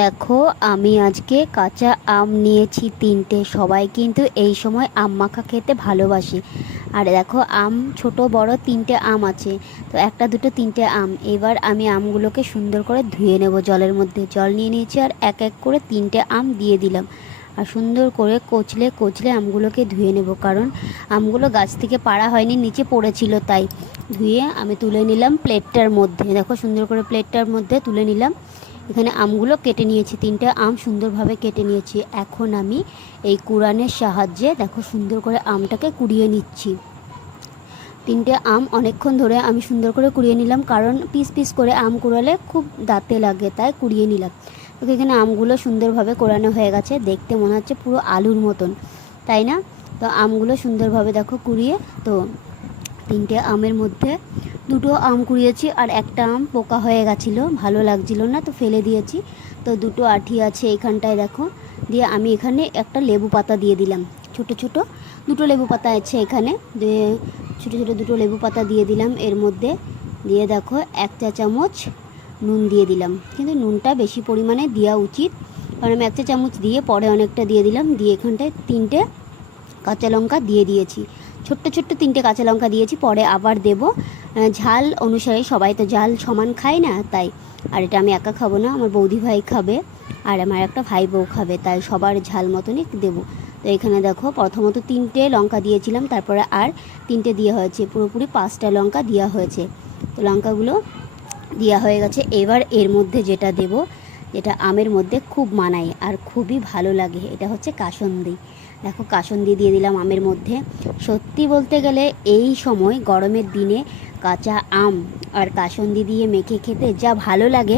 দেখো, আমি আজকে কাঁচা আম নিয়েছি 3টে। সবাই কিন্তু এই সময় আম মাখা খেতে ভালোবাসে। আর দেখো, আম ছোট বড় 3টে আম আছে। তো একটা দুটো 3টে আম। এবার আমি আমগুলোকে সুন্দর করে ধুয়ে নেব জলের মধ্যে। জল নিয়ে নিয়েছি আর এক এক করে 3টে আম দিয়ে দিলাম। আর সুন্দর করে কচলে কচলে আমগুলোকে ধুয়ে নেব, কারণ আমগুলো গাছ থেকে পাড়া হয়নি, নিচে পড়েছিল, তাই ধুয়ে আমি তুলে নিলাম প্লেটটার মধ্যে। দেখো, সুন্দর করে প্লেটটার মধ্যে তুলে নিলাম। এখানে আমগুলো কেটে নিয়েছি, 3টে আম সুন্দরভাবে কেটে নিয়েছি। এখন আমি এই কুড়ানের সাহায্যে দেখো সুন্দর করে আমটাকে কুড়িয়ে নিচ্ছি। 3টে আম অনেকক্ষণ ধরে আমি সুন্দর করে কুড়িয়ে নিলাম, কারণ পিস পিস করে আম কুড়ালে খুব দাঁতে লাগে, তাই কুড়িয়ে নিলাম। তো এখানে আমগুলো সুন্দরভাবে কোরানো হয়ে গেছে, দেখতে মনে হচ্ছে পুরো আলুর মতন, তাই না? তো আমগুলো সুন্দরভাবে দেখো কুড়িয়ে, তো 3টে আমের মধ্যে 2টো আম কুড়িয়েছি আর একটা আম পোকা হয়ে গেছিলো, ভালো লাগছিল না, তো ফেলে দিয়েছি। তো 2টো আঁটি আছে এখানটায় দেখো। দিয়ে আমি এখানে একটা লেবু পাতা দিয়ে দিলাম, ছোট ছোট 2টো লেবু পাতা আছে এখানে। দিয়ে ছোটো ছোটো 2টো লেবু পাতা দিয়ে দিলাম এর মধ্যে। দিয়ে দেখো 1 চা চামচ নুন দিয়ে দিলাম, কিন্তু নুনটা বেশি পরিমাণে দেওয়া উচিত, কারণ আমি 1 চা চামচ দিয়ে পরে অনেকটা দিয়ে দিলাম। দিয়ে এখানটায় 3টে কাঁচা লঙ্কা দিয়ে দিয়েছি, ছোট্ট ছোট্ট 3টে কাঁচা লঙ্কা দিয়েছি, পরে আবার দেব। ঝাল অনুসারে, সবাই তো ঝাল সমান খায় না, তাই। আর এটা আমি একা খাবো না, আমার বৌদি ভাই খাবে আর আমার একটা ভাই বউ খাবে, তাই সবার ঝাল মতনই দেবো। তো এখানে দেখো, প্রথমত 3টে লঙ্কা দিয়েছিলাম, তারপরে আর 3টে দেওয়া হয়েছে, পুরোপুরি 5টা লঙ্কা দেওয়া হয়েছে। তো লঙ্কাগুলো দেওয়া হয়ে গেছে। এবার এর মধ্যে যেটা দেব, যেটা আমের মধ্যে খুব মানায় আর খুবই ভালো লাগে, এটা হচ্ছে কাসুন্দি। দেখো, কাসুন্দি দিয়ে দিলাম আমের মধ্যে। সত্যি বলতে গেলে এই সময় গরমের দিনে কাঁচা আম আর কাসুন্দি দিয়ে মেখে খেতে যা ভালো লাগে,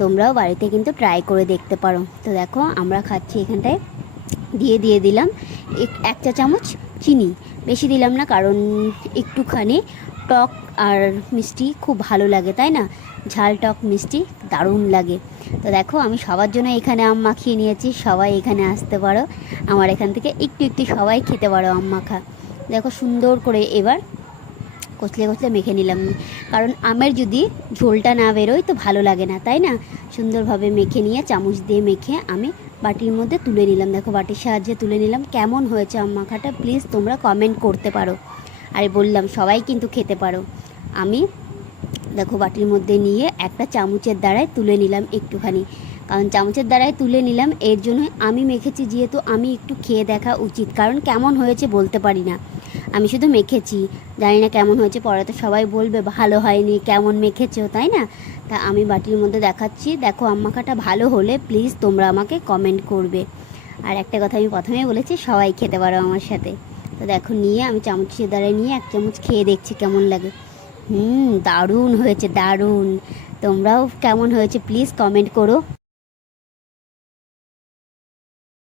তোমরাও বাড়িতে কিন্তু ট্রাই করে দেখতে পারো। তো দেখো, আমরা খাচ্ছি এখানটায়। দিয়ে দিলাম 1 চা চামচ চিনি, বেশি দিলাম না, কারণ একটুখানি টক আর মিষ্টি খুব ভালো লাগে, তাই না? ঝাল টক মিষ্টি দারুণ লাগে। তো দেখো, আমি সবার জন্য এখানে আম মাখিয়ে নিয়েছি, সবাই এখানে আসতে পারো, আমার এখান থেকে একটু একটু সবাই খেতে পারো আম মাখা। দেখো, সুন্দর করে এবার কচলে কচলে মেখে নিলাম, কারণ আমের যদি ঝোলটা না বেরোয় তো ভালো লাগে না, তাই না? সুন্দরভাবে মেখে নিয়ে চামচ দিয়ে মেখে আমি বাটির মধ্যে তুলে নিলাম। দেখো, বাটির সাহায্যে তুলে নিলাম। কেমন হয়েছে আম মাখাটা প্লিজ তোমরা কমেন্ট করতে পারো। আর বললাম, সবাই কিন্তু খেতে পারো। আমি দেখো বাটির মধ্যে নিয়ে একটা চামচের দ্বারায় তুলে নিলাম একটুখানি, কারণ চামচের দ্বারায় তুলে নিলাম এর জন্য আমি মেখেছি যেহেতু, আমি একটু খেয়ে দেখা উচিত, কারণ কেমন হয়েছে বলতে পারি না, আমি শুধু মেখেছি, জানি না কেমন হয়েছে, পরে তো সবাই বলবে ভালো হয়নি, কেমন মেখেছো, তাই না? তা আমি বাটির মধ্যে দেখাচ্ছি। দেখো, আম মাখাটা ভালো হলে প্লিজ তোমরা আমাকে কমেন্ট করবে। আর একটা কথা আমি প্রথমেই বলেছি, সবাই খেতে পারো আমার সাথে। তো দেখো, নিয়ে আমি চামচের দ্বারায় নিয়ে 1 চামচ খেয়ে দেখছি কেমন লাগে। দারুণ হয়েছে, দারুণ। তোমরাও কেমন হয়েছে প্লিজ কমেন্ট করো।